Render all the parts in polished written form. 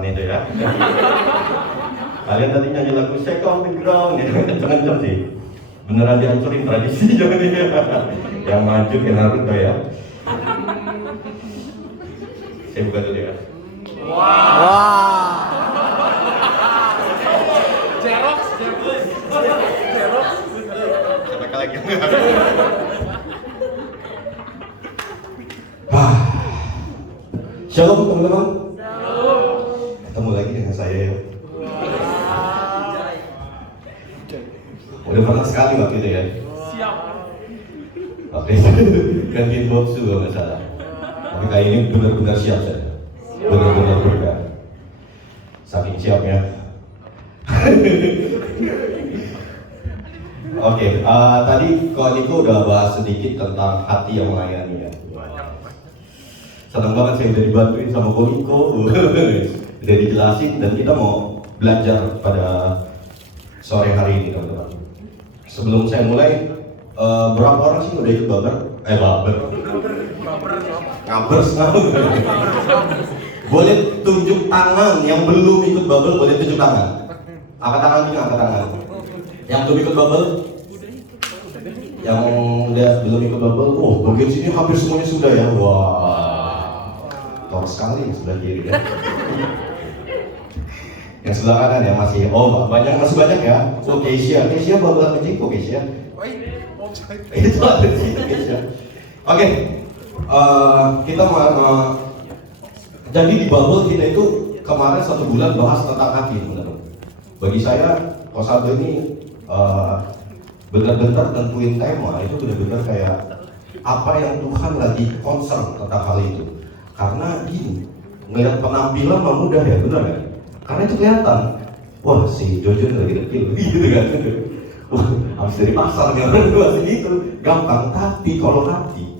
kawan itu ya. Kalian tadi nyanyi lagu Shake on the Ground, ya kenceng-kenceng sih. Beneran dihancurin tradisi jangan ya. Yang maju ke Naruto ya. Saya buka dulu ya. Wah. Sampai lagi. Shalom teman-teman. Ketemu lagi dengan saya ya. Udah pernah sekali waktu itu ya. Siap. Oke, gantiin boxu kalau nggak salah. Tapi kali ini benar-benar siap saya. Benar-benar bergerak. Saking siapnya. Oke, tadi Ko Niko udah bahas sedikit tentang hati yang melayani ya. Senang banget saya udah dibantuin sama Ko Niko, udah dijelasin dan kita mau belajar pada sore hari ini teman-teman. Sebelum saya mulai, berapa orang sih udah ikut baber? Ngabers. Boleh tunjuk tangan yang belum ikut bubble, boleh tunjuk tangan. Angkat tangan juga, angkat tangan. Yang belum ikut bubble? Yang udah belum ikut bubble? Oh, bagian sini hampir semuanya sudah ya. Wah, tor sekali yang sebelah kiri ya. Yang sebelah kanan ya masih. Oh, masih banyak ya. Oh, Keisha bubble kecil kok Keisha. Itu ada sih Keisha. Oke, kita jadi di bubble kita itu kemarin 1 bulan bahas tentang hati teman-teman. Bagi saya, Kosanto ini benar-benar tentuin tema itu benar-benar kayak apa yang Tuhan lagi concern tentang hal itu. Karena gini, ngeliat penampilan mah mudah ya, benar kan? Karena itu kelihatan. Wah, si Jojo lagi dekil, gitu kan? Wah, habis dari pasar kan? Wah, segitu gampang. Tapi kalau hati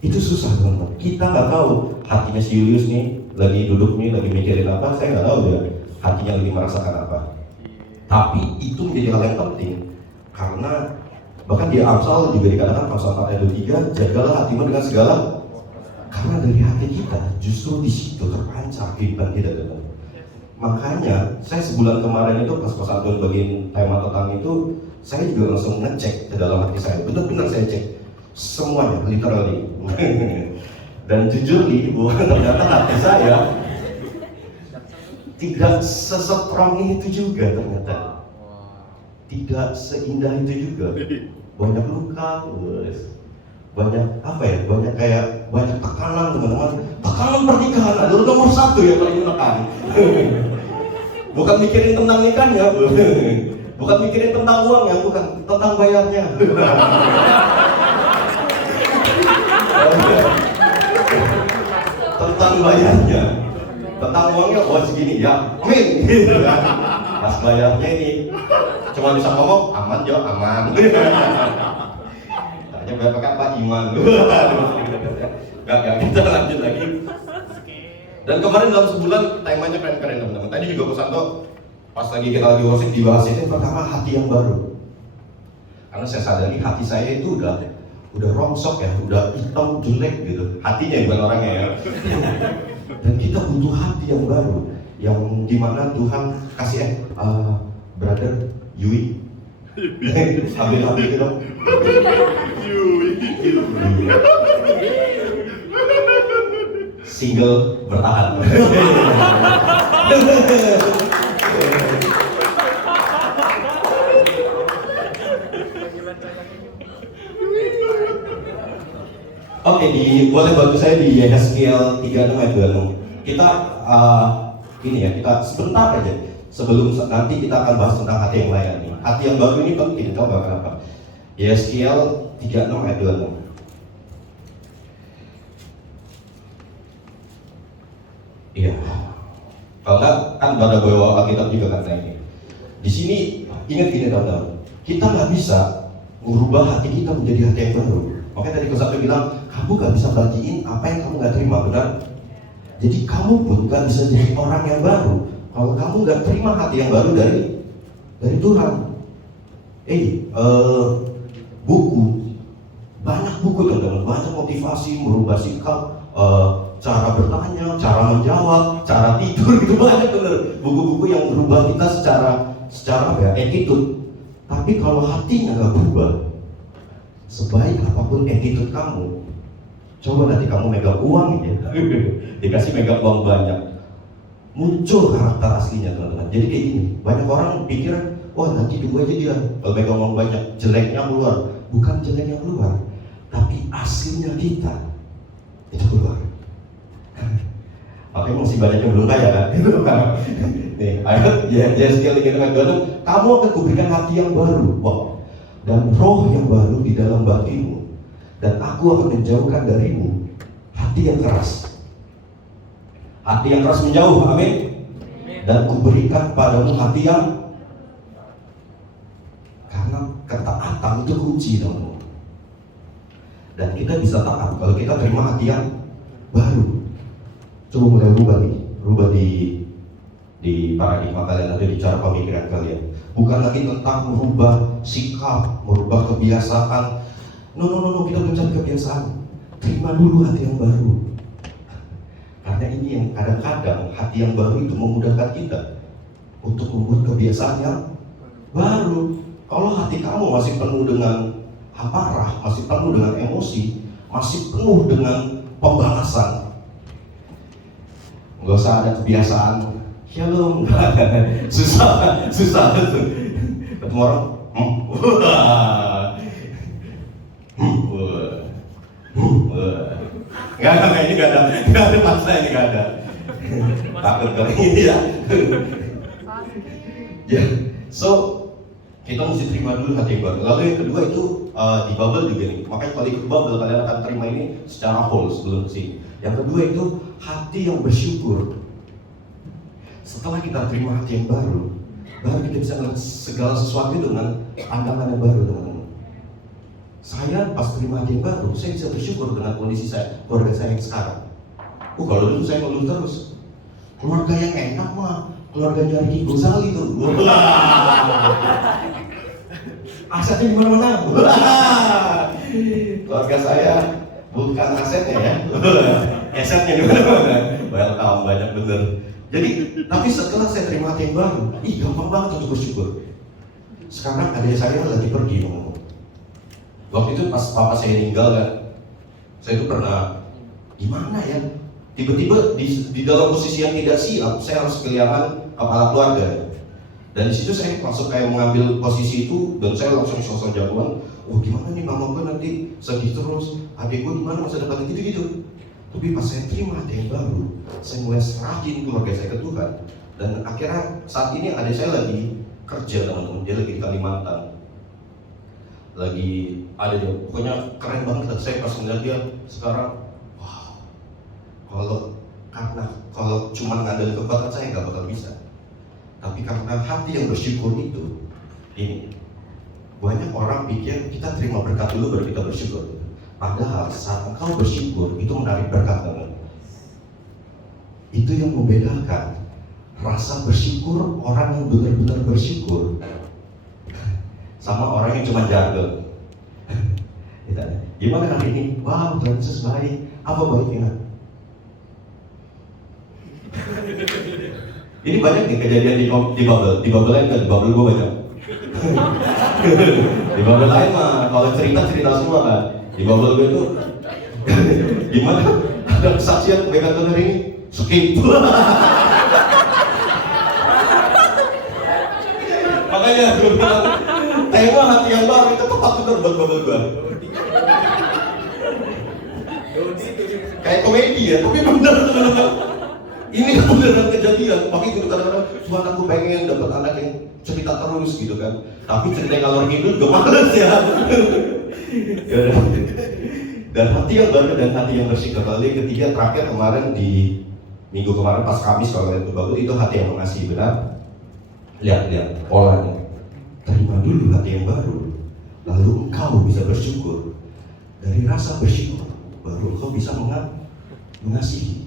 itu susah teman-teman. Kita nggak tahu hatinya si Julius nih lagi duduk nih, lagi mikirin apa. Saya nggak tahu dia hatinya lagi merasakan apa. Tapi itu menjadi hal yang penting karena bahkan di Amsal juga dikatakan Amsal 4 ayat 23, jagalah hatimu dengan segala, karena dari hati kita justru di situ terpancar kehidupan kita teman. Makanya saya sebulan kemarin itu pas Kosanto bagian tema tentang itu, saya juga langsung ngecek ke dalam hati saya. Benar-benar saya cek semuanya, literally. Dan jujur nih, ternyata hati saya tidak sestrong itu juga ternyata. Tidak seindah itu juga. Banyak luka, banyak apa ya? Banyak tekanan teman-teman. Tekanan pernikahan adalah nomor 1 yang paling menekan. Bukan mikirin tentang nikahnya, bukan mikirin tentang uangnya, bukan tentang bayarnya. Tentang bayarnya, tentang uangnya, oh segini ya, amin. Pas bayarnya ini cuma bisa ngomong aman jo, aman. Tanya berapa kan Pak Iman. Gak, kita lanjut lagi. Dan kemarin dalam sebulan temanya keren-keren teman-teman. Tadi juga Kosanto pas lagi kita lagi worship dibahas ini pertama hati yang baru. Karena saya sadari hati saya itu udah rongsok ya, udah hitam jelek gitu. Hatinya bukan orangnya ya. Dan kita butuh hati yang baru, yang dimana Tuhan kasih brother Yui. Ambil itu dong. Yui. Single bertahan. Oke, boleh bantu saya di Yeskiel 36 ayat 26. Kita ini ya, kita sebentar aja sebelum nanti kita akan bahas tentang hati yang melayani. Hati yang baru ini penting, tahu nggak kenapa? Yeskiel 36 ayat 26. Iya. Kalau nggak kan pada bawa Alkitab juga kan ini. Di sini ingat ini teman-teman, kita nggak bisa merubah hati kita menjadi hati yang baru. Makanya tadi Kosanto bilang, kamu nggak bisa bagiin apa yang kamu nggak terima, benar? Jadi kamu pun nggak bisa jadi orang yang baru kalau kamu nggak terima hati yang baru dari Tuhan. Buku, banyak buku teman-teman, banyak motivasi merubah sikap, cara bertanya, cara menjawab, cara tidur, itu banyak bener buku-buku yang merubah kita secara apa ya, attitude. Tapi kalau hatinya nggak berubah, sebaik apapun attitude kamu, coba nanti kamu megang uang ya, dikasih megang uang banyak, muncul karakter aslinya teman-teman. Jadi kayak gini, banyak orang pikir, wah nanti tunggu aja dia, kalau megang uang banyak, jeleknya keluar. Bukan jeleknya keluar, tapi aslinya kita itu keluar. Makanya masih banyak yang belum kaya kan? Nih, ayat Yeskiel 3:26, kamu akan kuberikan hati yang baru, wow, dan roh yang baru di dalam batinmu, dan aku akan menjauhkan darimu hati yang keras. Hati yang keras menjauh, amin. Dan kuberikan padamu hati yang, karena ketaatan itu kunci, teman-teman. Dan kita bisa taat kalau kita terima hati yang baru. Coba mulai rubah di paradigma kalian atau di cara pemikiran kalian. Bukan lagi tentang merubah sikap, merubah kebiasaan. No, kita mencari kebiasaan. Terima dulu hati yang baru. Karena ini yang kadang-kadang hati yang baru itu memudahkan kita untuk membuat kebiasaan yang baru. Kalau hati kamu masih penuh dengan amarah, masih penuh dengan emosi, masih penuh dengan pembalasan, nggak usah ada kebiasaan shalom. susah ketemu orang nggak ini nggak ada paksa, ini nggak ada takut kalau ini ya. So kita mesti terima dulu hati yang baru. Lalu yang kedua itu di bubble juga nih. Makanya kalau ikut bubble kalian akan terima ini secara whole sebelum sih. Yang kedua itu hati yang bersyukur. Setelah kita terima hati yang baru kita bisa melihat segala sesuatu dengan pandangan yang baru, teman-teman. Saya pas terima hati yang baru, saya bisa bersyukur dengan kondisi saya, keluarga saya yang sekarang. Kalau dulu saya ngeluh terus. Keluarga yang enak mah, keluarganya Ricky Gozali tuh. Asetnya di mana-mana. Keluarga saya bukan asetnya ya. Asetnya di mana-mana. Welcome, banyak bener. Jadi, tapi setelah saya terima hati yang baru, gampang banget untuk bersyukur. Sekarang adik saya lagi pergi ngomong. Waktu itu pas papa saya meninggal kan, saya itu pernah gimana ya? Tiba-tiba di dalam posisi yang tidak siap, saya harus kehilangan kepala keluarga. Dan di situ saya langsung kayak mengambil posisi itu dan saya langsung sosok jagoan. Oh gimana nih mama gue nanti sedih terus, adik gue gimana masa depan gitu-gitu. Tapi pas saya terima hati yang baru, saya mulai serahin keluarga saya ke Tuhan. Dan akhirnya saat ini adik saya lagi kerja, teman-teman, dia lagi di Kalimantan. Lagi ada dia, pokoknya keren banget. Saya pas melihat dia sekarang, wow, kalau cuma ngandalin kekuatan saya nggak bakal bisa. Tapi karena hati yang bersyukur itu, ini banyak orang pikir kita terima berkat dulu baru kita bersyukur. Padahal saat engkau bersyukur itu menarik berkat banget. Itu yang membedakan rasa bersyukur orang yang benar-benar bersyukur sama orang yang cuma jargon. Gimana hari ini? Wow, Tuhan Yesus baik. Apa baiknya? Ini banyak nih kejadian di bubble. Di bubble lain kan? Di bubble gue banyak. Di bubble lain mah kalau cerita semua kan. Di bubble gue tuh gimana? Ada kesaksian pegang Tuhan hari ini skip. Makanya gue bilang tema hati yang baru itu tepat bener buat bubble gue. Kayak komedi ya, tapi bener teman-teman. Ini beneran kejadian. Makanya gitu kadang-kadang Tuhan aku pengen dapat anak yang cerita terus gitu kan. Tapi cerita ngalor ngidul juga males ya. Dan hati yang baru dan hati yang bersyukur. Lalu yang ketiga terakhir kemarin di minggu kemarin pas Kamis kalau itu bagus itu hati yang mengasihi, benar. Lihat polanya. Terima dulu hati yang baru, lalu engkau bisa bersyukur. Dari rasa bersyukur baru engkau bisa mengasihi.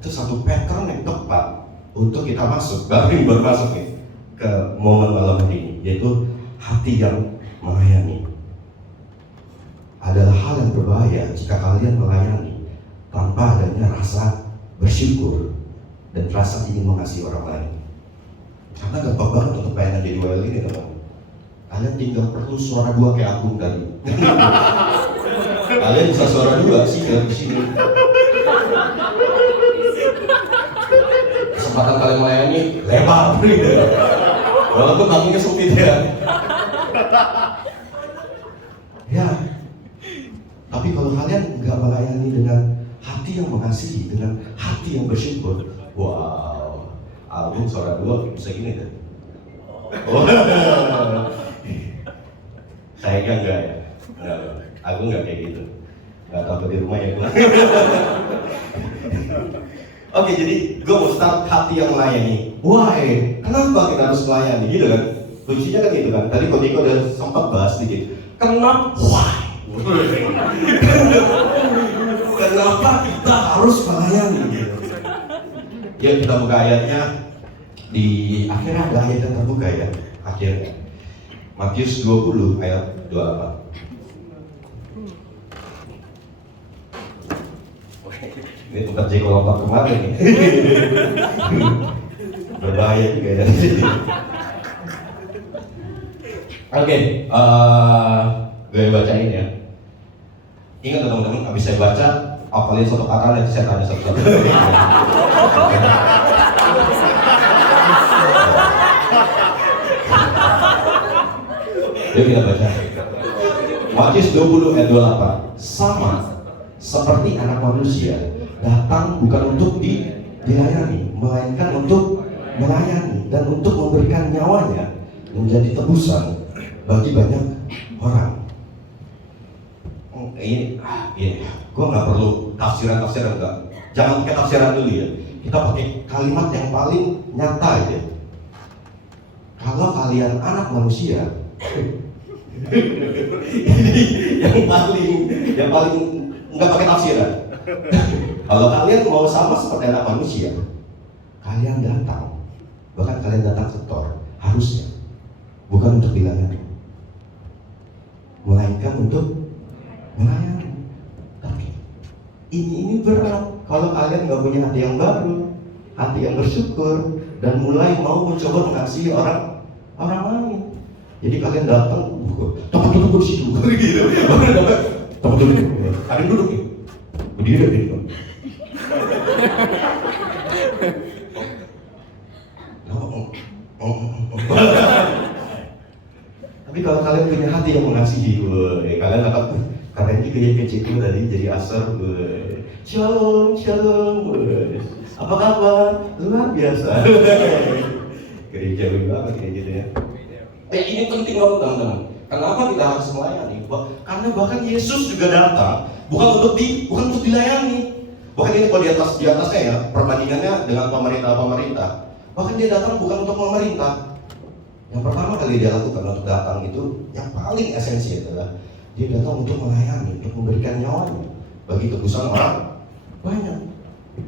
Itu satu pattern yang tepat untuk kita masuk, baru masuk nih ke momen malam hari ini, yaitu hati yang melayani. Adalah hal yang berbahaya jika kalian melayani tanpa adanya rasa bersyukur dan rasa ingin mengasihi orang lain. Karena gampang banget untuk pengen jadi WL ini teman. Kalian tinggal perlu suara dua kayak Agung tadi. Kalian bisa suara dua sih di sini. Kesempatan kalian melayani lebar gitu. Walaupun kakinya sempit ya. Ya. Tapi kalau kalian nggak melayani dengan hati yang mengasihi, dengan hati yang bersyukur, wow, Agung suara dua bisa gini deh. Oh. Saya kan enggak ya, aku enggak kayak gitu, enggak takut di rumah ya gue. Oke, jadi gue mau start hati yang melayani. Why? Kenapa kita harus melayani? Gitu kan? Kuncinya kan gitu kan. Tadi Kodiko udah sempat bahas sedikit. Kenapa? Why? Kenapa kita harus melayani? Gitu. Ya kita buka ayatnya di akhirnya ada ayat yang terbuka ya. Akhirnya. Matius 20 ayat 28. Ini tempat Jeko lompat kemarin nih. Berbahaya juga ya. Oke, gue bacain ya. Ingat teman-teman, habis saya baca, apalagi satu kata nanti saya tanya satu-satu. Yuk kita baca. Matius 20 ayat 28. Sama seperti anak manusia datang bukan untuk dilayani, melainkan untuk melayani dan untuk memberikan nyawanya menjadi tebusan bagi banyak orang. Ini, gue nggak perlu tafsiran enggak. Jangan pakai tafsiran dulu ya. Kita pakai kalimat yang paling nyata ya. Kalau kalian anak manusia, ini yang paling nggak pakai tafsiran. Kalau kalian mau sama seperti anak manusia, kalian datang, bahkan kalian datang ke Tor, harusnya bukan untuk dilayani, melainkan untuk melayani. Tapi ini berat. Kalau kalian nggak punya hati yang baru, hati yang bersyukur, dan mulai mau mencoba mengasihi orang lain. Jadi kalian datang, tempat duduk di situ, gitu. Tempat duduk, ada yang duduk nih, berdiri gitu. Tapi kalau kalian punya hati yang mengasihi, kalian akan keren juga ya kecilku tadi jadi asar, shalom, apa kabar? Luar biasa. Gereja banget kayak gitu ya. Ini penting banget teman-teman. Kenapa kita harus melayani? Karena bahkan Yesus juga datang bukan untuk dilayani. Bahkan ini kalau di atasnya ya, perbandingannya dengan pemerintah. Bahkan dia datang bukan untuk memerintah. Yang pertama kali dia lakukan untuk datang itu, yang paling esensi adalah dia datang untuk melayani, untuk memberikan nyawanya bagi tebusan orang banyak.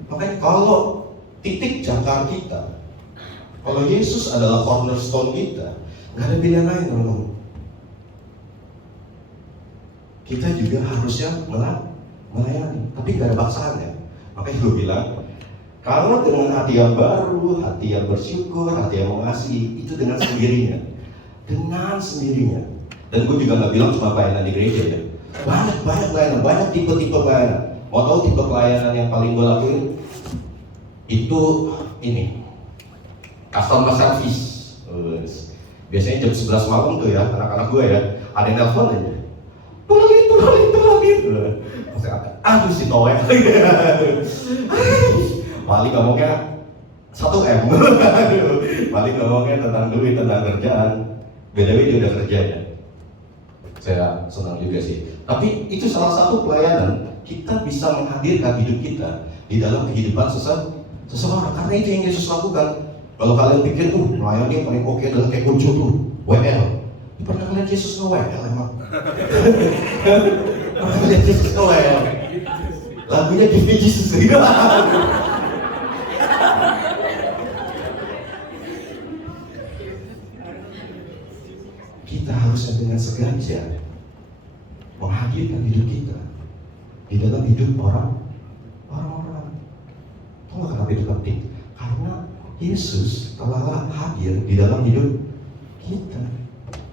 Makanya kalau titik jangkar kita, kalau Yesus adalah cornerstone kita, nggak ada pilihan lain teman-teman. Kita juga harusnya melayani, tapi nggak ada paksaan ya. Makanya gue bilang, kalau dengan hati yang baru, hati yang bersyukur, hati yang mengasihi, itu dengan sendirinya. Dan gue juga nggak bilang cuma pelayanan di gereja ya. Banyak pelayanan, banyak tipe-tipe pelayanan. Mau tahu tipe pelayanan yang paling gue lakuin? Itu ini, customer service. Biasanya jam 11 malam tuh ya, anak-anak gue ya, ada yang nelfon aja. Tolongin. Aduh si Towe. Paling ngomongnya 1M. Paling ngomongnya tentang duit, tentang kerjaan. BTW dia udah kerja ya. Saya senang juga sih. Tapi itu salah satu pelayanan, kita bisa menghadirkan hidup kita di dalam kehidupan seseorang. Karena itu yang Yesus lakukan. Kalau kalian pikir melayani yang paling oke adalah kayak kunci tuh, WL. Pernah lihat Yesus nge-WL emang? Pernah lihat Yesus nge-WL? Lagunya Give Me Jesus. Kita harusnya dengan sengaja menghadirkan hidup kita di dalam hidup orang Yesus telah hadir di dalam hidup kita.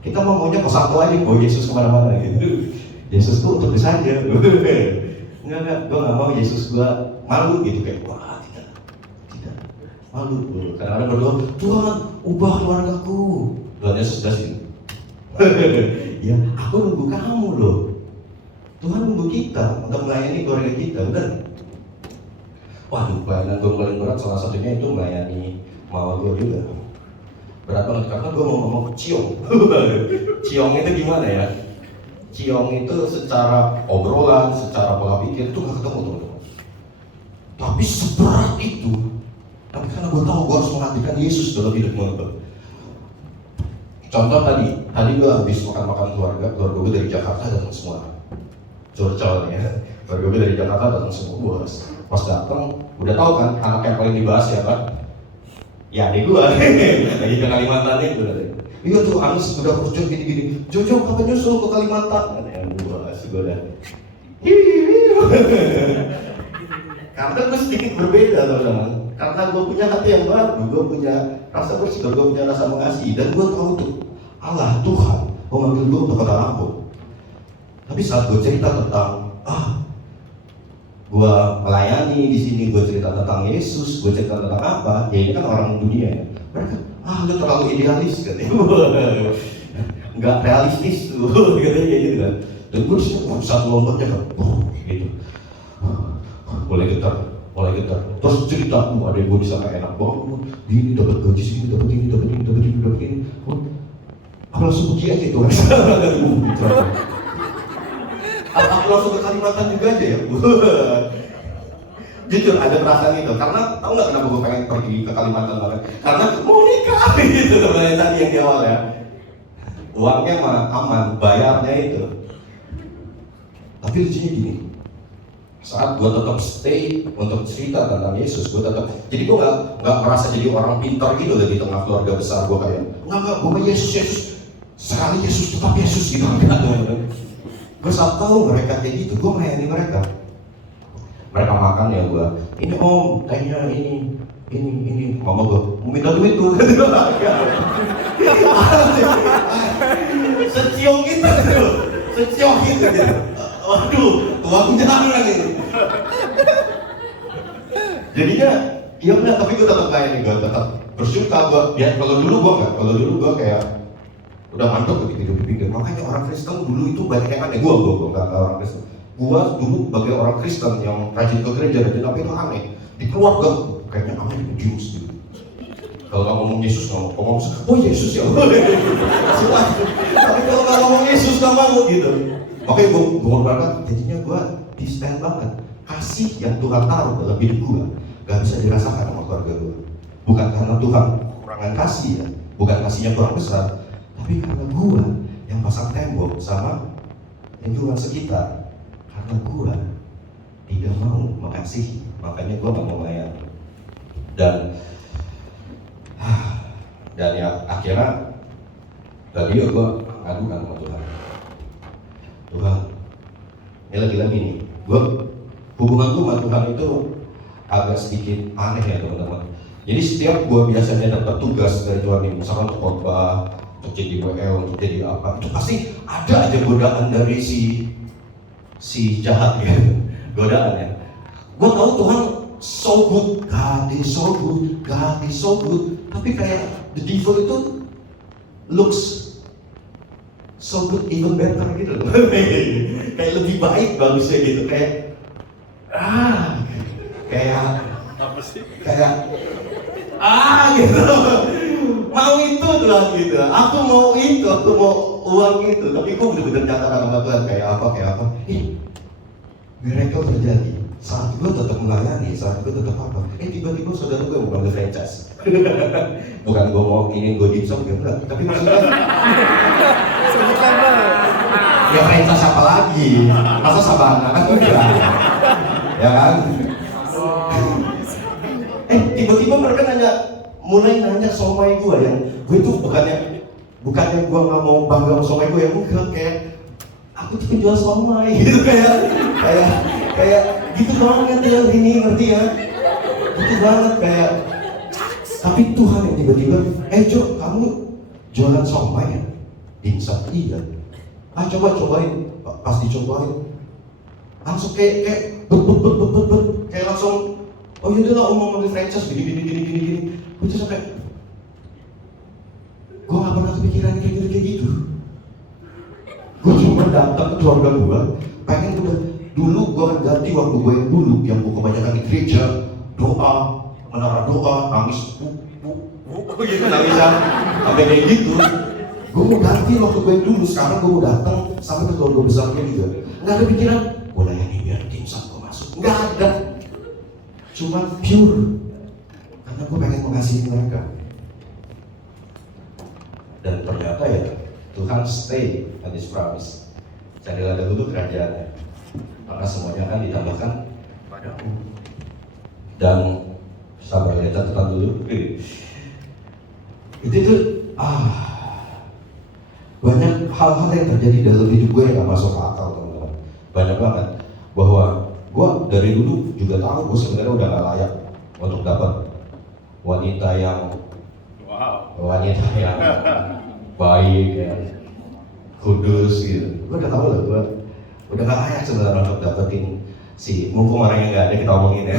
Kita mau maunya ke satu aja, bawa Yesus kemana-mana gitu. Yesus tuh untuk saja. Enggak, gue nggak mau Yesus gue malu gitu kayak wah tidak malu. Kadang-kadang berdoa, Tuhan ubah keluargaku. Tuhan Yesus sudah sih. Ya, aku nunggu kamu loh. Tuhan nunggu kita untuk melayani keluarga kita, benar? Waduh, pelayanan gue paling berat salah satunya itu melayani mama gue juga. Berat banget karena gue mau ngomong ciong. Ciong itu gimana ya? Ciong itu secara obrolan, secara pola pikir itu gak ketemu teman-teman. Tapi seberat itu. Tapi karena gue tahu gue harus menghadirkan Yesus dalam hidup gue. Contoh tadi gue habis makan keluarga gue dari Jakarta datang semua. Curcol ya, keluarga gue dari Jakarta datang semua. Bos, pas datang udah tahu kan anak yang paling dibahas siapa? Ya adik gue, lagi ke Kalimantan itu. Iya tuh Anus udah kerja gini-gini. Jojo kapan nyusul ke Kalimantan? Yang gue udah. Karena gue sedikit berbeda teman-teman. Karena gue punya hati yang baru, gue punya rasa bersih, gue punya rasa mengasihi, dan gue tahu tuh Allah Tuhan memanggil gue untuk kata ampun. Tapi saat gue cerita tentang gue melayani di sini, gue cerita tentang Yesus, gue cerita tentang apa? Ya ini kan orang dunia. Mereka lu terlalu idealis katanya. Nggak realistis tuh katanya kayak gitu kan. Dan gue satu lompatnya kan, gitu. Mulai getar. Terus cerita, ada yang gue bisa kayak enak banget, gini dapat gaji sini, dapat ini. Aku langsung pergi aja itu kan. Aku langsung ke Kalimantan juga aja ya. Jujur ada perasaan itu, karena tahu nggak kenapa gue pengen pergi ke Kalimantan banget? Karena mau nikah gitu sebenarnya tadi yang di awal ya. Uangnya mah aman, bayarnya itu. Tapi lucunya gini. Saat gue tetap stay untuk cerita tentang Yesus, gue tetap, jadi gue nggak merasa jadi orang pintar gitu loh di tengah keluarga besar gue kayak, nggak, gue Yesus, sekali Yesus tetap Yesus gitu. Gue saat tahu mereka kayak gitu, gue melayani mereka. Mereka makan ya gue, ini om, tanya ini, mama gue mau minta duit tuh. Seciong gitu. Waduh, tuangnya lagi. Jadinya, iya benar, tapi gue tetap kayak ini, gue tetap bersyukur gue. Ya kalau dulu gue kayak udah mantap begitu hidup. Makanya orang Kristen dulu itu banyak yang aneh. Gue nggak orang Kristen. Gue dulu sebagai orang Kristen yang rajin ke gereja, tapi itu aneh. Di keluarga kayaknya aneh jus gitu. Kalau nggak ngomong Yesus, ngomong oh Yesus ya. Tapi kalau nggak ngomong Yesus nggak mau gitu. Makanya gue berangkat, jadinya gue di stand banget. Kasih yang Tuhan taruh dalam hidup gue gak bisa dirasakan sama keluarga gue. Bukan karena Tuhan kurangan kasih ya, bukan kasihnya kurang besar, tapi karena gue yang pasang tembok sama lingkungan sekitar. Karena gue tidak mau mengasihi, makanya gue gak mau melayani. Dan ya akhirnya tadi gue ngadukan sama Tuhan, ini lagi-lagi nih, hubungan gue sama Tuhan itu agak sedikit aneh ya teman-teman. Jadi setiap gue biasanya dapat tugas dari Tuhan ini, misalkan untuk khotbah, untuk jadi WL, untuk jadi apa, itu pasti ada aja godaan dari si jahat ya, godaan ya. Gue tahu Tuhan so good, God is so good, tapi kayak the devil itu looks so good even better gitu loh. Kayak lebih baik bagusnya gitu, kayak gitu. Mau itu Tuhan gitu. Aku mau uang itu, tapi gue bener-bener nyatakan sama Tuhan kayak apa. Miracle terjadi. Saat gue tetap melayani, saat gue tetap apa. Tiba-tiba saudara gue mau bangun franchise. Bukan gue mau ingin gue dimsum gitu, enggak. Tapi maksudnya ya franchise apa lagi? Masa Sabana kan enggak? Ya kan? Tiba-tiba mereka mulai nanya somai gue yang gue tuh bukannya gue nggak mau bangga sama somai gue, yang enggak, kayak aku tuh penjual somai gitu, kayak gitu banget ya ini, ngerti ya? Gitu banget kayak Tapi Tuhan yang tiba-tiba, Jo, kamu jualan somai ya? Dimsum, iya. Cobain. Pas dicobain, langsung kayak kayak langsung, oh yaudah lah, mau ngambil franchise gini. Gue tuh sampai, gue gak pernah kepikiran kayak gitu. Gue cuma datang ke keluarga gue, pengen dulu gue akan ganti waktu gue yang dulu, yang gue kebanyakan di gereja, doa, menara doa, nangis, gitu nangisan, sampai kayak gitu. Gue mau ganti waktu gue yang dulu, sekarang gue mau datang sampai ke keluarga besarnya juga. Nggak ada pikiran, gue layani biar dimsum gue masuk, nggak ada. Cuma pure, karena gue pengen mengasihi mereka. Dan ternyata ya, Tuhan stay on His promise. Carilah dahulu kerajaannya, maka semuanya akan ditambahkan padamu. Dan sabar, kita tetap dulu. Itu tuh banyak hal-hal yang terjadi dalam hidup gue yang gak masuk akal, teman-teman. Banyak banget. Bahwa gue dari dulu juga tahu gue sebenarnya udah gak layak untuk dapat wanita yang baik, ya, kudus gitu. Gue udah tahu lah, gue udah gak layak sebenarnya untuk dapetin si, mumpung orangnya gak ada, kita omongin ya.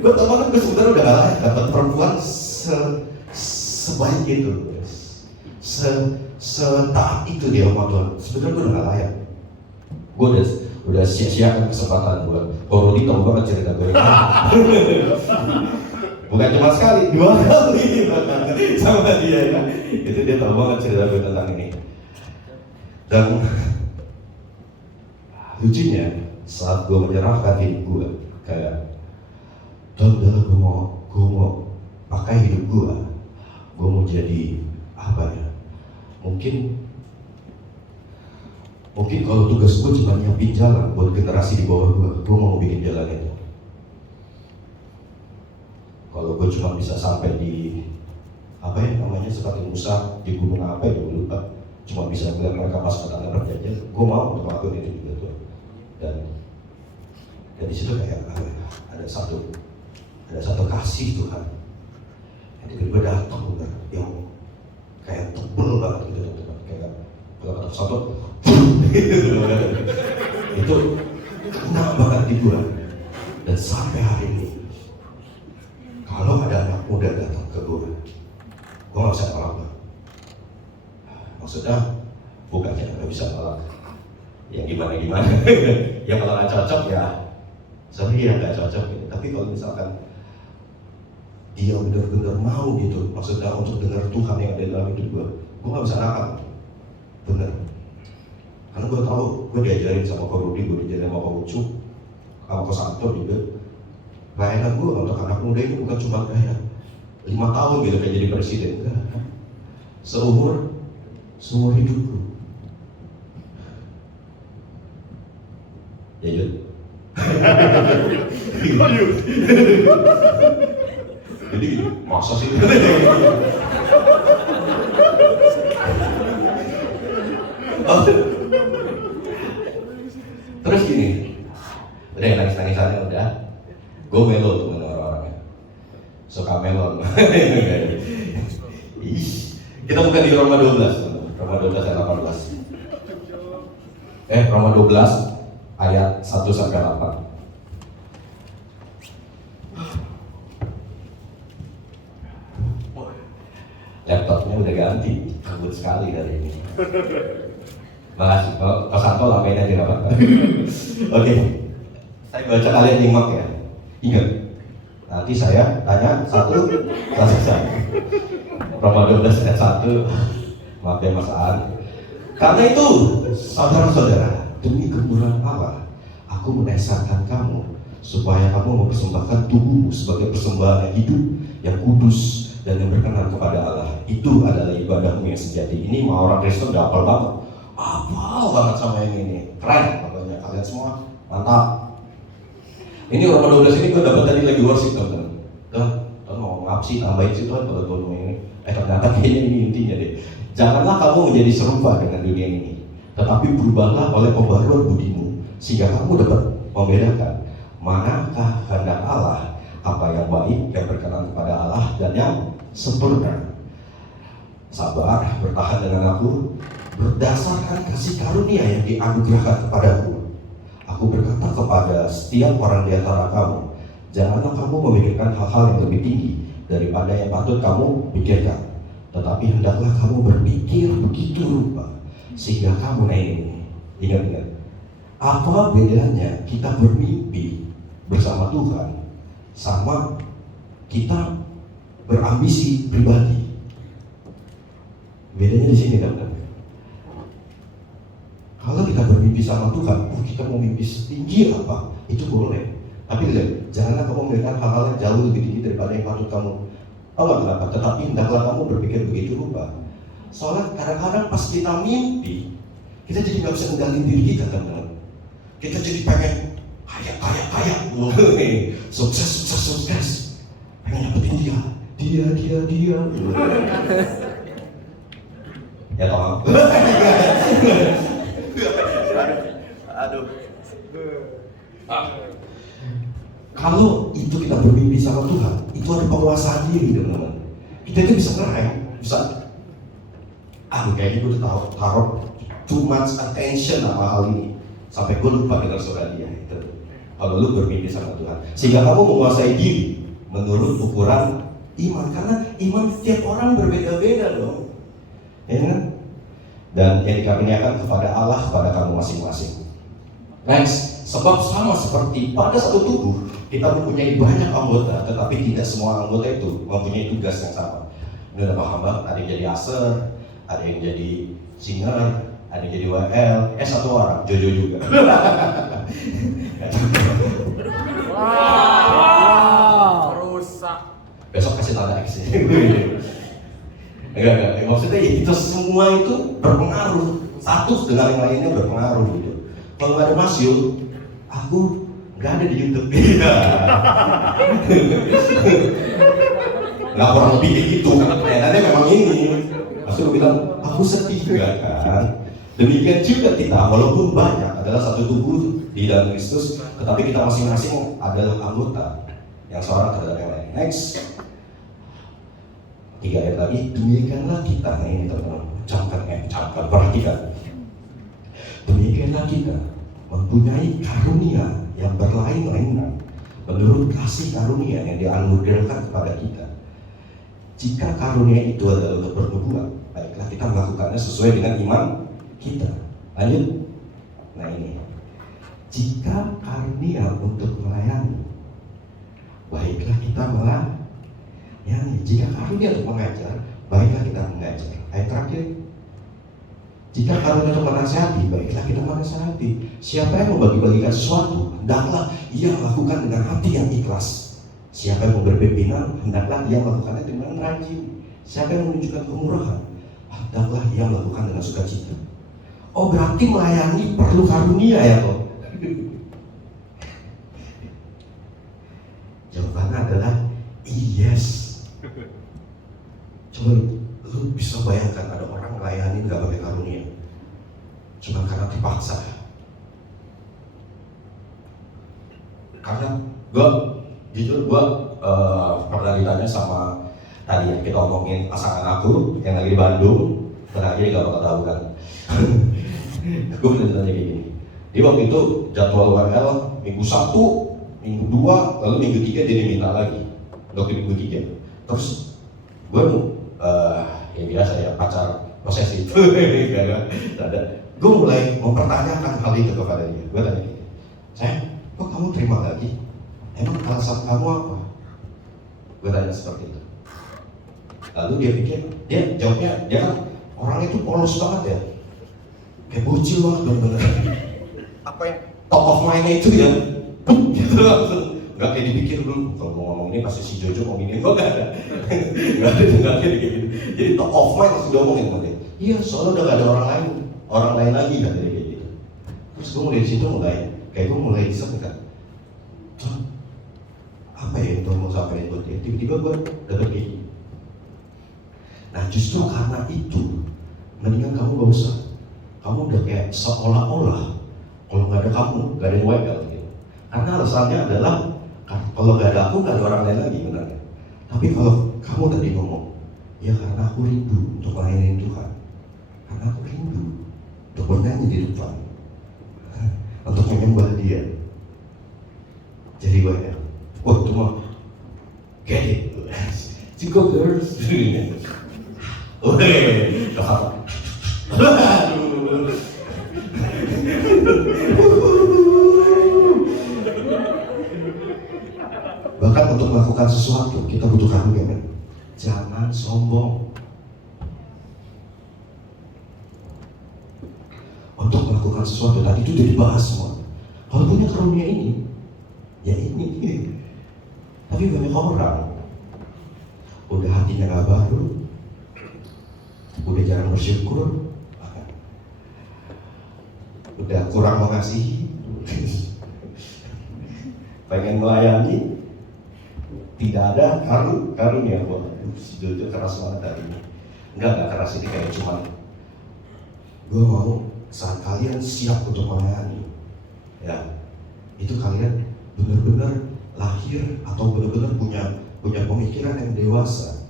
Gue tau banget gue sebenarnya udah gak layak dapet perempuan sebaik itu, setaat itu dia sama Tuhan. Sebenarnya gue udah gak layak. Gue udah sia-siakan kesempatan gue. Kalau Rudi tau banget cerita gue. Bukan cuma sekali, 2 kali sama dia ya. Itu dia tau banget cerita gue tentang ini. Dan lucunya saat gue menyerahkan hidup gue, kayak Tuhan, gue mau pakai hidup gue mau jadi apa ya? Mungkin kalau tugas gue cuma nyiapin jalan buat generasi di bawah gue mau bikin jalan itu. Kalau gue cuma bisa sampai di apa ya namanya, seperti Musa di gunung apa ya, gue lupa, cuma bisa melihat mereka pas tanah perjanjian, gue mau untuk melakukan itu juga tuh. Dan di situ kayak ada satu kasih Tuhan yang tiba-tiba datang, bener, yang kayak tebel banget gitu, teman-teman. Kayak kalau kata satu itu kena banget di gue. Dan sampai hari ini kalau ada anak muda datang ke gue gak bisa nolak. Maksudnya bukannya gak bisa nolak yang gimana yang kalau gak cocok ya sorry ya, gak cocok gitu. Tapi kalau misalkan dia benar-benar mau gitu, maksudnya untuk dengar Tuhan yang ada dalam hidup gue gak bisa nakal, bener. Karena gue tahu, gue diajarin sama Ko Rudi, gue diajarin sama Ko Ucu, sama Ko Santo juga. Pelayanan gue untuk anak muda ini bukan cuma kayak 5 tahun gitu kayak jadi presiden, enggak. Seumur hidup lu. Ya Yud. Jadi masa sih? Terus gini, udah nangis-nangisannya udah, gue melo tuh dengan orang-orangnya, suka melon. Kita bukan di Roma 12, Roma 12 ayat 18. Roma 12 ayat 1 sampai 8. Laptopnya udah ganti, kabut sekali hari ini. Makasih, Pak Santo lampunya dirapatkan. Oke, saya baca kalian nyimak ya. Ingat, nanti saya tanya satu, selesai. Roma 12 ayat 1, maaf ya Mas Aan. Karena itu, saudara-saudara, demi kemurahan Allah, aku menesahkan kamu supaya kamu mempersembahkan tubuhmu sebagai persembahan yang hidup, yang kudus, dan yang berkenan kepada Allah. Itu adalah ibadahmu yang sejati. Ini mah orang Kristen udah hafal banget sama yang ini. Keren pokoknya, kalian semua mantap. Ini Roma 12 ini gue dapat tadi lagi worship, teman-teman. Tuhan mau ngap sih, tambahin sih Tuhan pada Tuhan ini. Ternyata kayaknya ini intinya deh. Janganlah kamu menjadi serupa dengan dunia ini, tetapi berubahlah oleh pembaruan budimu, sehingga kamu dapat membedakan manakah kehendak Allah yang baik, yang berkenan kepada Allah, dan yang sempurna. Sabar, bertahan dengan aku, berdasarkan kasih karunia yang dianugerahkan kepadaku. Aku berkata kepada setiap orang di antara kamu, janganlah kamu memikirkan hal-hal yang lebih tinggi daripada yang patut kamu pikirkan, tetapi hendaklah kamu berpikir begitu rupa sehingga kamu ingat-ingat, apa bedanya kita bermimpi bersama Tuhan sama kita berambisi pribadi? Bedanya di sini, teman-teman. Kalau kita bermimpi sama Tuhan, kita mau mimpi setinggi apa, itu boleh. Tapi lihat, janganlah kamu memikirkan hal-hal yang jauh lebih tinggi daripada yang patut kamu. Tahu nggak kenapa? Tetapi hendaklah kamu berpikir begitu rupa. Soalnya kadang-kadang pas kita mimpi, kita jadi nggak bisa ngendalin diri kita, teman-teman. Kita jadi pengen kaya, sukses, pengen dapetin dia. Ya tolong. Aduh. Kalau itu kita bermimpi sama Tuhan, itu ada penguasaan diri, teman-teman. Kita itu bisa ngeraih, bisa. Kayaknya gue udah taruh too much attention sama hal ini, sampai gue lupa dengan saudara dia. Kalau lu bermimpi sama Tuhan, sehingga kamu menguasai diri menurut ukuran iman, karena iman setiap orang berbeda-beda dong. Ya kan? Dan yang dikaruniakan kepada Allah, kepada kamu masing-masing. Next, sebab sama seperti pada satu tubuh, kita mempunyai banyak anggota, tetapi tidak semua anggota itu mempunyai tugas yang sama. Ini udah paham banget, ada yang jadi aser, ada yang jadi singer, ada yang jadi WL, satu orang, Jojo juga. Rusak. Besok kasih tanda X. Enggak, maksudnya itu semua itu berpengaruh, satu dengan yang lainnya berpengaruh gitu. Kalau nggak ada Mas Yul, aku nggak ada di YouTube. Nggak kurang lebih gitu. Kenyataannya memang ini. Maksud lu bilang, aku sedih nggak kan? Demikian juga kita, walaupun banyak adalah satu tubuh di dalam Kristus, tetapi kita masing-masing adalah anggota yang seorang terhadap yang lain. Next. 3 ayat lagi, demikianlah kita, nah ini teman-teman, camkan, perhatikan. Demikianlah kita mempunyai karunia yang berlain-lainan menurut kasih karunia yang dianugerahkan kepada kita. Jika karunia itu adalah untuk bernubuat, baiklah kita melakukannya sesuai dengan iman kita. Lanjut. Nah ini, jika karunia untuk melayani, baiklah kita melayani. Jika karunia untuk mengajar, baiklah kita mengajar. Ayat terakhir, jika karunia untuk menasihati, baiklah kita menasihati. Siapa yang membagi-bagikan sesuatu, hendaklah ia lakukan dengan hati yang ikhlas. Siapa yang memberi pimpinan, hendaklah ia melakukannya dengan rajin. Siapa yang menunjukkan kemurahan, hendaklah ia melakukan dengan sukacita. Oh, berarti melayani perlu karunia ya kok? Jawabannya adalah yes. Coba lu bisa bayangkan ada orang melayani nggak pakai karunia, cuma karena terpaksa. Karena gue pernah ditanya sama tadi ya, kita omongin pasangan aku yang lagi di Bandung, dan akhirnya nggak bakal tahu kan. Gue pernah ditanya kayak gini. Di waktu itu jadwal WL minggu 1, minggu 2, lalu minggu 3 dia diminta lagi untuk minggu 3. Terus gue ya biasa ya, pacar posesif. Gue mulai mempertanyakan hal itu kepada dia. Gue tanya gini, sayang, kok kamu terima lagi? Emang alasan kamu apa? Gue tanya seperti itu. Lalu dia pikir, dia jawabnya, dia kan orangnya itu polos banget ya, kayak bocil banget bener-bener. Apa yang top of mind-nya itu ya, gitu langsung. Gak kayak dipikir dulu, kalau mau ngomong ini pasti si Jojo ngomongin, kok gak ada. Gak ada kayak gitu. Jadi top of mind langsung diomongin sama dia. Iya, soalnya udah gak ada orang lain lagi kan, kayak gitu. Terus gue mulai disitu kayak gue mulai iseng kan, apa ya yang Tuhan mau sampaikan buat dia? Tiba-tiba gue dapet kayak gini. Nah justru karena itu, mendingan kamu gak usah. Kamu udah kayak seolah-olah kalau gak ada kamu, gak ada yang WL gitu. Karena alasannya adalah Kalau nggak ada aku, nggak ada orang lain lagi, benar nggak? Tapi kalau kamu tadi ngomong, ya karena aku rindu untuk melayani Tuhan, karena aku rindu untuk bernyanyi di depan, untuk menyembah Dia. Jadi WL, wah itu mah get it, Cinco girls. Oke, apa? Bahkan untuk melakukan sesuatu kita butuh karunia, kan? Jangan sombong. Untuk melakukan sesuatu tadi itu udah dibahas semua. Kalau punya karunia ini, ya ini. Tapi banyak orang udah hatinya nggak baru, udah jarang bersyukur, udah kurang mengasihi, pengen melayani, tidak ada karunia. Si Jojo keras banget tadi. Enggak keras, ini kayak cuman gue mau saat kalian siap untuk melayani, ya itu kalian benar-benar lahir atau benar-benar punya pemikiran yang dewasa.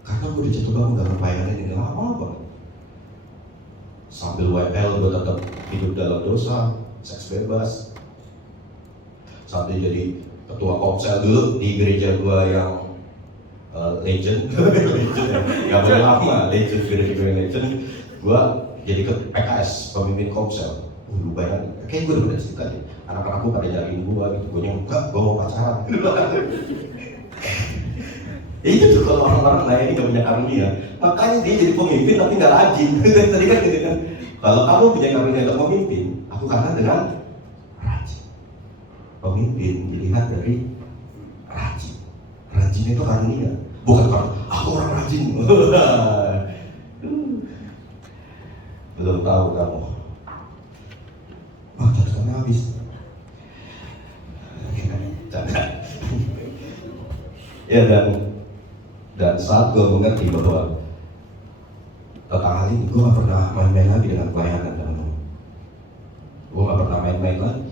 Karena gue udah jatuh bangun dalam pelayanan ini lama banget. Sambil WL gue tetap hidup dalam dosa, seks bebas. Sambil jadi ketua komsel dulu di gereja gue yang legend, nggak boleh lama, legend. Gue jadi ke PKS, pemimpin komsel. Lu bayangin, kayak gue udah pernah cerita deh. Anak-anakku pada nyariin gue gitu, gue enggak, gue mau pacaran. Itu tuh kalau orang-orang lain nggak punya karunia, makanya dia jadi pemimpin tapi nggak rajin. Tadi kan gitu kan. Kalau kamu punya karunia untuk memimpin, aku katakan dengan rajin. Pemimpin dilihat dari rajin. Rajin itu karunia, bukan kalau aku orang rajin. Belum tahu kamu. Catatannya habis. Ya dan saat gue mengerti bahwa tentang hal ini, gue gak pernah main-main lagi dengan pelayanan teman-teman. Gue gak pernah main-main lagi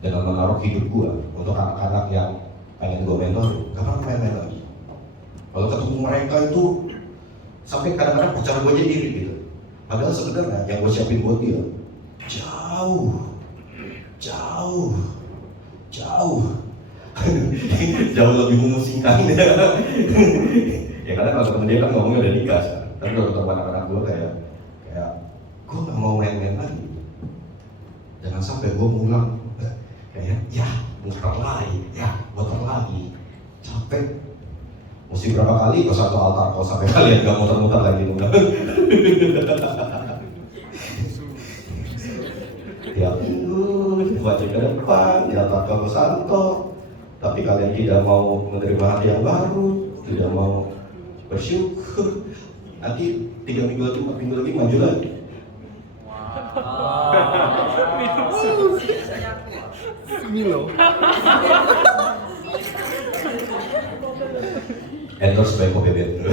dengan menaruh hidup gue untuk anak-anak yang pengen gue mentorin. Gak pernah main-main lagi. Kalau ketemu mereka itu sampai kadang-kadang pacar gue jadi iri gitu. Padahal sebenarnya yang gue siapin buat dia jauh jauh lebih memusingkan. Ya karena kalau ketemu dia kan ngomongnya udah nikah, tapi kalau ketemu anak-anak gue kayak gue nggak mau main-main lagi. Jangan sampai gue ngulang kayak muter lagi, capek. Mesti berapa kali ke satu altar kalau sampai kalian gak muter-muter lagi ngulang. Tiap minggu baca ke depan, altar ke Santo. Tapi kalian tidak mau menerima hati yang baru, tidak mau bersyukur. Nanti 3 minggu lagi, 4 minggu lagi maju lagi. Milo. Endorse by Kopi Ben.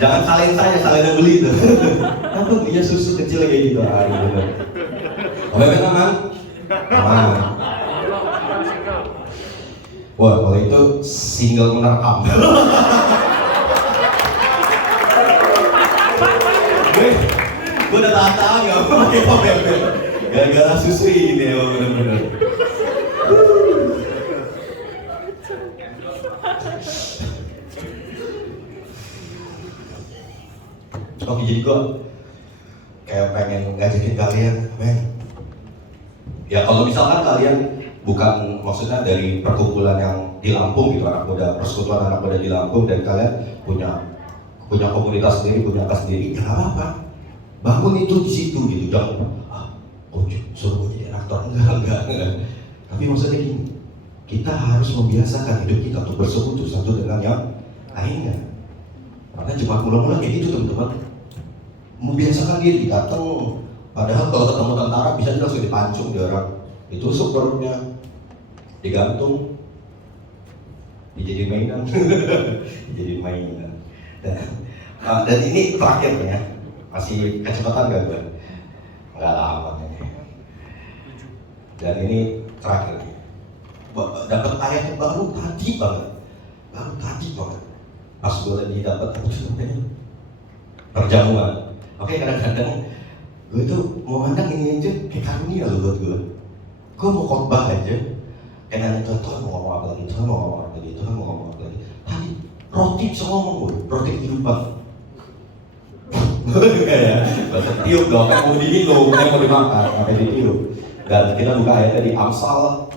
Jangan salin saya, salin yang beli itu. Apa punya susu kecil kayak gitu? Kopi Ben aman? Aman. Wah, kalau itu single menerkam. Gue udah tahan gak mau pakai Kopi Ben. Gara-gara susu ini ya, bener-bener. Oke, jadi gue kayak pengen ngajakin kalian, men. Ya kalau misalkan kalian bukan maksudnya dari perkumpulan yang di Lampung gitu, anak muda, persekutuan anak muda di Lampung, dan kalian punya komunitas sendiri, punya angka sendiri, ya nggak apa-apa. Bangun itu di situ gitu, jangan suruh gue jadi aktor, enggak. Tapi maksudnya gini, kita harus membiasakan hidup kita untuk bersekutu satu dengan yang lainnya. Karena cuma mula-mula kayak gitu teman-teman. Membiasakan diri datang, padahal kalau ketemu tentara bisa langsung dipancung di orang, ditusuk perutnya, digantung, dijadiin mainan, Dan ini terakhir ya, masih kecepatan gak gue? Nggak lama. Dan ini terakhir dapat ayat yang baru tadi banget, pas gue lagi dapat apa sih namanya perjamuan. Oke, kadang-kadang gue tuh mau mandang ini aja kayak karunia loh buat gue mau khotbah aja kayak nanya Tuhan mau ngomong apa lagi, Tuhan mau ngomong apa lagi, Tuhan mau ngomong apa lagi. Tadi roti bisa ngomong gue, roti kehidupan. Kayak bahasa tiup dong, kayak mau diminum, kayak mau dimakan, sampai ditiup. Dan kita buka ayatnya di Amsal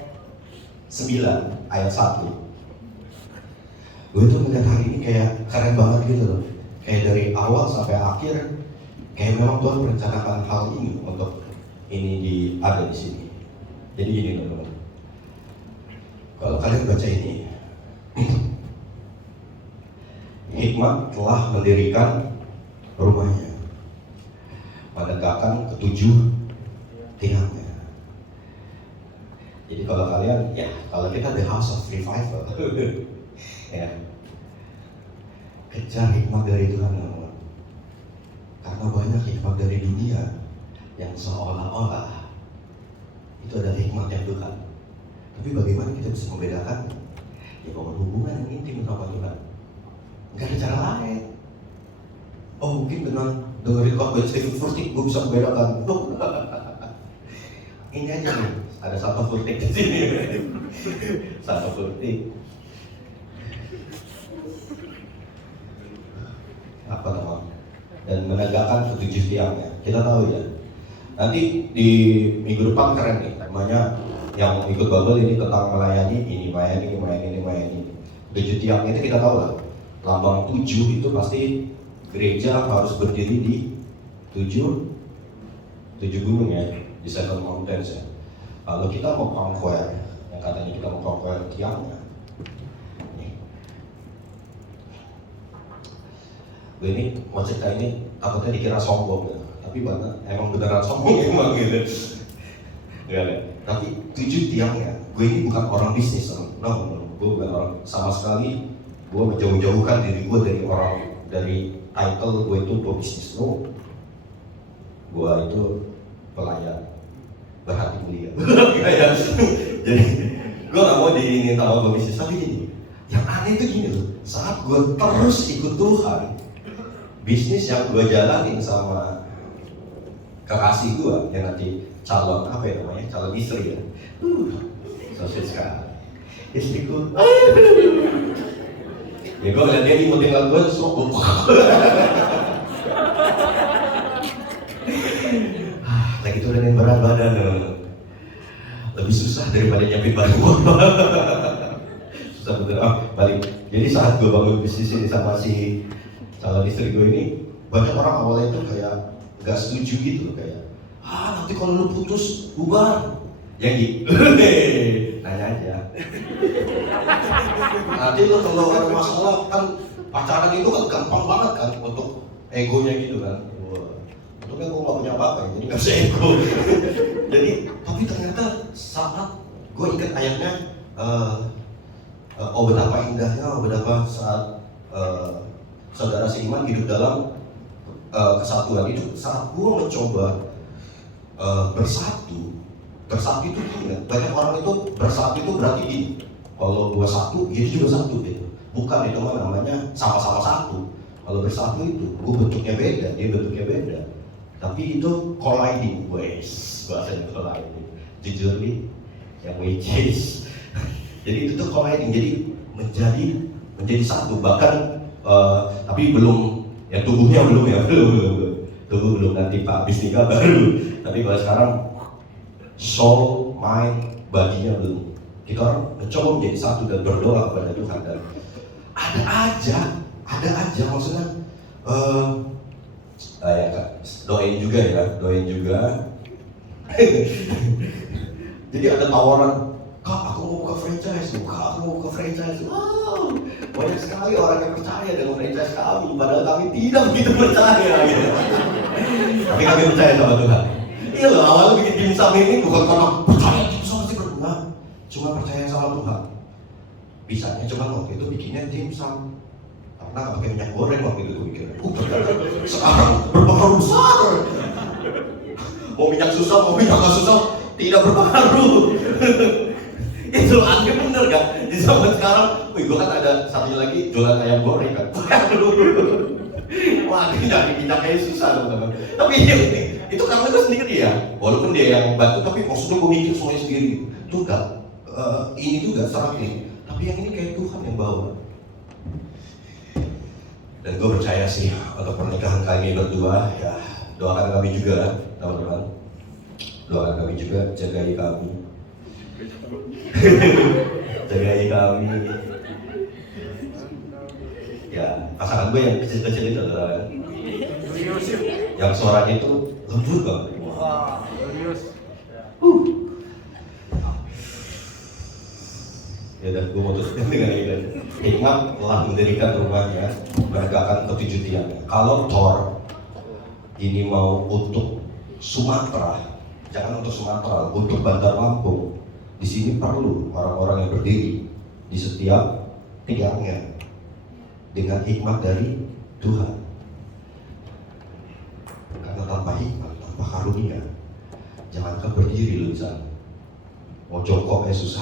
9 ayat 1. Gue tuh melihat hari ini kayak keren banget gitu loh. Kayak dari awal sampai akhir, kayak memang Tuhan merencanakan hal ini untuk ini ada di sini. Jadi gini teman-teman, kalau kalian baca ini, hikmat telah mendirikan rumahnya, menegakkan ketujuh tiangnya. Jadi kalau kalian, ya kalau kita the house of revival, ya kejar hikmat dari Tuhan, teman-teman. Karena banyak hikmat dari dunia yang seolah-olah itu adalah hikmat yang Tuhan. Tapi bagaimana kita bisa membedakan? Ya bahwa hubungan yang intim sama Tuhan, nggak ada cara lain. Oh mungkin dengan dengerin khotbah Stephen Furtick gue bisa membedakan. Ini aja nih, ada satu Furtick di sini. Satu Furtick. Apa namanya? Dan menegakkan ketujuh tiangnya. Kita tahu ya. Nanti di minggu depan keren nih, temanya yang ikut bubble ini tentang melayani, ini melayani. Tujuh tiangnya itu kita tahu lah. Lambang 7 itu pasti gereja harus berdiri di 7 gunung ya, di Seven Mountains ya. Kalau kita mau conquer, yang katanya kita mau conquer tiangnya, gue ini mau cerita ini takutnya dikira sombong ya. Tapi emang beneran sombong emang gitu. Enggak. Tapi 7 tiangnya, gue ini bukan orang bisnis, no. Gue bukan orang sama sekali. Gue menjauh-jauhkan diri gue dari title gue itu bisnis, no. Gue itu pelayan berhati mulia. Jadi gue gak mau diingin sama bisnis. Tapi gini, yang aneh itu gini loh. Saat gue terus ikut Tuhan, bisnis yang gue jalanin sama kekasih gue yang nanti calon apa ya namanya, calon istri ya, sosial sekali istriku. Ya gue ngeliat dia mau tinggal gue sok lagi turunin berat badan, lebih susah daripada nyiapin barang. Susah bener, balik. Jadi saat gue bangun bisnis ini sama si calon istri gue ini, banyak orang awalnya itu kayak gak setuju gitu, kayak nanti kalau lu putus bubar ya gitu. Nanya aja. Nanti lu kalau ada masalah kan, pacaran itu kan gampang banget kan untuk egonya gitu kan. Untungnya gue gak punya apa-apa ya, jadi gak bisa ego. Jadi, tapi ternyata saat gue ingat ayatnya, oh betapa indahnya, betapa saat saudara seiman hidup dalam kesatuan. Itu saat gue mencoba bersatu itu gini, banyak orang itu bersatu itu berarti gini, kalau gue satu, dia juga satu gitu. Bukan, itu namanya sama-sama satu. Kalau bersatu itu, gue bentuknya beda, dia bentuknya beda, tapi itu colliding, bahasanya colliding, jujur nih, yang which is. Jadi itu tuh colliding, jadi menjadi satu, bahkan tapi belum, ya tubuhnya belum ya, tubuh belum, nanti Pak habis nikah baru. Tapi kalau sekarang soul, mind, badinya belum. Kita orang mencoba menjadi satu dan berdoa kepada Tuhan, dan ada aja maksudnya ya doain juga. Jadi ada tawaran, Kak aku mau buka franchise. Wow, banyak sekali orang yang percaya dengan franchise kami, padahal kami tidak begitu percaya gitu. Tapi kami percaya sama Tuhan. Iya loh, awalnya bikin dimsum ini bukan karena percaya dimsum pasti benar, cuma percaya sama Tuhan. Bisanya cuma waktu itu bikinnya dimsum karena nggak pakai minyak goreng waktu itu gue mikir. Sekarang berpengaruh besar. Mau minyak susah, mau minyak nggak susah, tidak berpengaruh. Itu aneh bener kan? Di zaman sekarang, wih gue kan ada satunya lagi jualan ayam goreng kan. Wah, ini nyari minyak kayak susah teman-teman. Tapi itu karena gue sendiri ya. Walaupun dia yang bantu, tapi maksudnya gue mikir semuanya sendiri. Itu enggak, ini juga salah ini. Tapi yang ini kayak Tuhan yang bawa. Dan gue percaya sih untuk pernikahan kami berdua, ya doakan kami juga teman-teman. Doakan kami juga, jagai kami. Jagai kami. Ya, pasangan gue yang kecil-kecil itu adalah yang suaranya itu lembut banget. Wah, serius. Ya udah, gue mau tutup dengan ini. Hikmat telah mendirikan rumahnya, menegakkan ketujuh tiangnya. Kalau Thor ini mau untuk Sumatera, jangan untuk Sumatera, untuk Bandar Lampung, di sini perlu orang-orang yang berdiri di setiap tiangnya dengan hikmat dari Tuhan. Karena tanpa hikmat, tanpa karunia, jangankan berdiri lu di sana. Mau jongkok ya susah.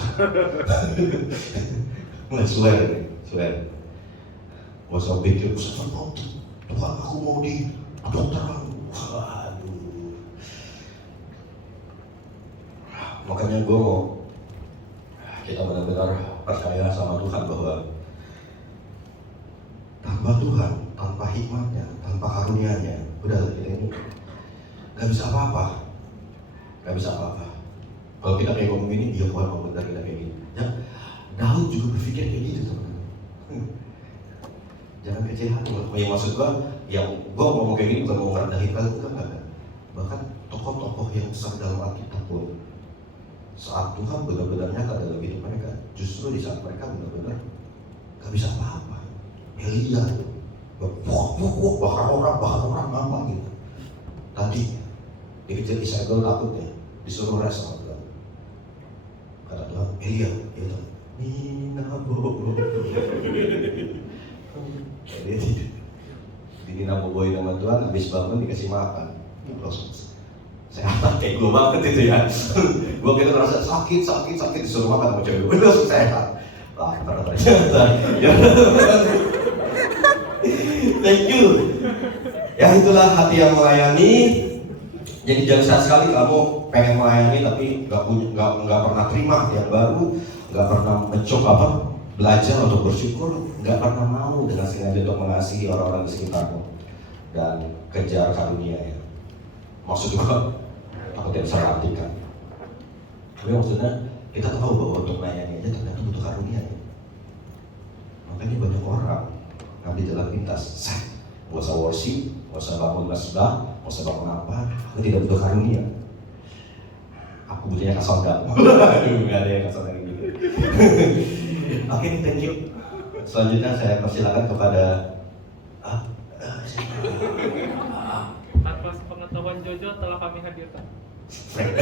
Nggak swear. Gak usah pikir, Tuhan aku mau di kedokteran. Waduh. Makanya gue mau kita benar-benar percaya sama Tuhan bahwa tanpa Tuhan, tanpa hikmatnya, tanpa karunia-Nya, udah kita ini gak bisa apa-apa. Kalau kita kayak ngomong ini, dia Tuhan mau benar kita kayak gini. Ya, Daud juga berpikir kayak gitu teman-teman. Jangan kecil hati. Yang maksud gue ngomong kayak gini bukan mau ngerendahin kalian, bukan. Bahkan tokoh-tokoh yang besar dalam Alkitab pun, saat Tuhan benar-benar nyata dalam hidup mereka, justru di saat mereka benar-benar gak bisa apa-apa. Elia, bakar orang apa gitu. Tadi dikejar Isabel takutnya, disuruh rest sama Tuhan. Kata Tuhan, Elia, itu Ninabobo. Dia tidur. Di Ninaboboin sama Tuhan, habis bangun dikasih makan. Langsung sehat kayak gue banget itu ya. Gue kira ngerasa sakit disuruh makan sama cewek gue langsung sehat. Wah, ternyata. Thank you. Ya itulah hati yang melayani. Jadi jangan sekali kamu pengen melayani tapi nggak pernah terima yang baru, nggak pernah mencoba belajar untuk bersyukur, nggak pernah mau dengan sengaja untuk mengasihi orang-orang di sekitarmu dan kejar karunia ya. Maksud gua aku tidak bisa artikan. Tapi maksudnya kita tahu bahwa untuk melayani aja ternyata butuh karunia ya. Makanya banyak orang ngambil jalan pintas, gak usah worship, gak usah bangun mesbah, gak usah bangun apa, aku tidak butuh karunia. Aku butuhnya kasondang. Aduh, gak ada yang kasondang gitu. Oke, thank you. Selanjutnya saya persilakan kepada Tanpa pengetahuan Jojo telah kami hadirkan. Frank.